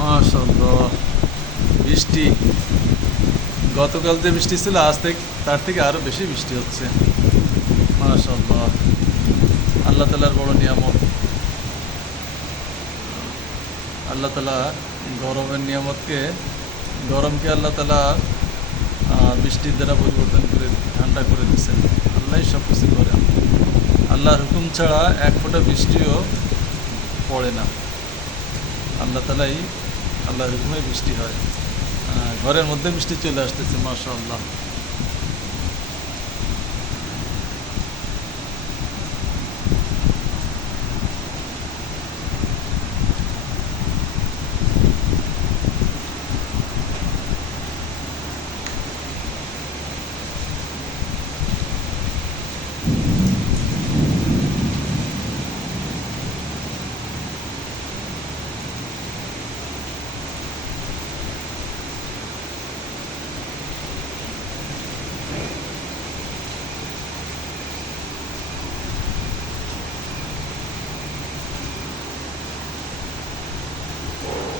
মাশাআল্লাহ, বৃষ্টি গতকাল যে বৃষ্টি ছিল আজ থেকে তার থেকে আরো বেশি বৃষ্টি হচ্ছে। মাশাআল্লাহ, আল্লাহ তাআলার বড় নিয়ামত। আল্লাহ তাআলা গরমের নিয়ামতকে, গরমকে আল্লাহ তাআলা বৃষ্টির দ্বারা পরিবর্তন করে ঠান্ডা করে দিচ্ছেন। আল্লাহই সব কিছু করেন। আল্লাহর হুকুম ছাড়া এক ফোঁটা বৃষ্টিও পড়ে না। আল্লাহ তাআলাই, আল্লাহর হুকুমে বৃষ্টি হয়। ঘরের মধ্যে বৃষ্টি চলে আসতেছে, মাশাআল্লাহ।